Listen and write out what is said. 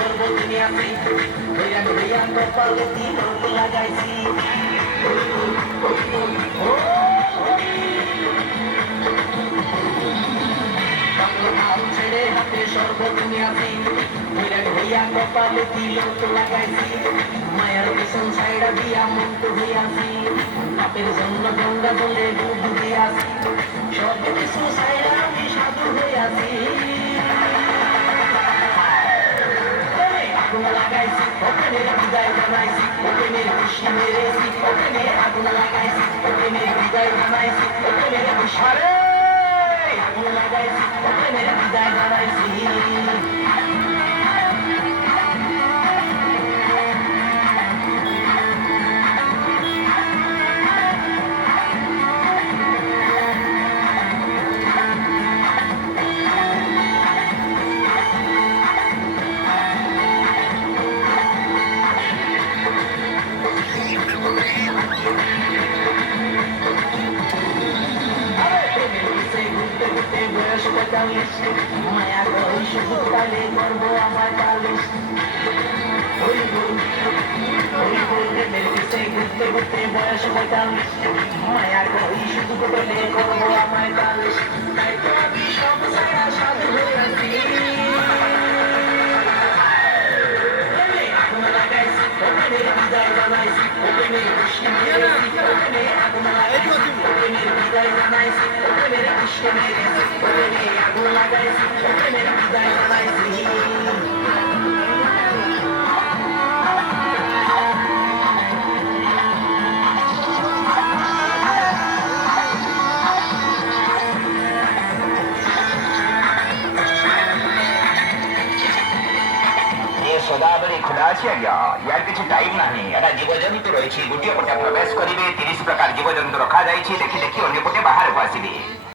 শরবত নিয়ে আসি হইয়া হইয়া কপালে তিলক লাগাইছি ছেড়ে হাতে শরবত নিয়ে আসি হইয়া হইয়া কপালে তিলক লাগাইছি মায়ার পিছন ছাইড়া দিয়া মুক্ত হইয়াছি বাপের জন্য গঙ্গা জলে ডুব দিয়াছি সব কিছু ছাইড়া আমি সাধু হইয়াছি আগুন লাগাইছি ওখানে বিদায় জানাইছি ওখানে খুশি মেরেছি ওখানে আগুন লাগাইছি ওখানে বিদায় জানাইছি ওখানে খুশারে আগুন লাগাইছি ওখানে বিদায় জানাইছি মায়া করি শুধু কালে করবো আমার কালিশ ঘুরতে ঘুরতে বয়স 45 মায়া করি শুধু কালে করবো আমার কালিশ তাই তো আমি সব ছাড়া সাধু হইয়াছি আগুন লাগাইছি ওখানে বিদায় জানাইছি ওখানে খুশি মেরেছি ওখানে আগুন লাগাইছি ওখানে বিদায় জানাইছি ওখানে খুশি মেরেছি ওখানে আগুন লাগাইছি ওখানে বিদায় জানাইছি ସଦାବେଳେ ଖୋଲା ଅଛି ଆଜ୍ଞା ୟାର କିଛି ଟାଇମ୍ ନାହିଁ ଏଟା ଜୀବଜନ୍ତୁ ରହିଛି ଗୋଟିଏ ପଟେ ପ୍ରବେଶ କରିବେ 30 ପ୍ରକାର ଜୀବଜନ୍ତୁ ରଖାଯାଇଛି ଦେଖି ଦେଖି ଅନ୍ୟପଟେ ବାହାରକୁ ଆସିବେ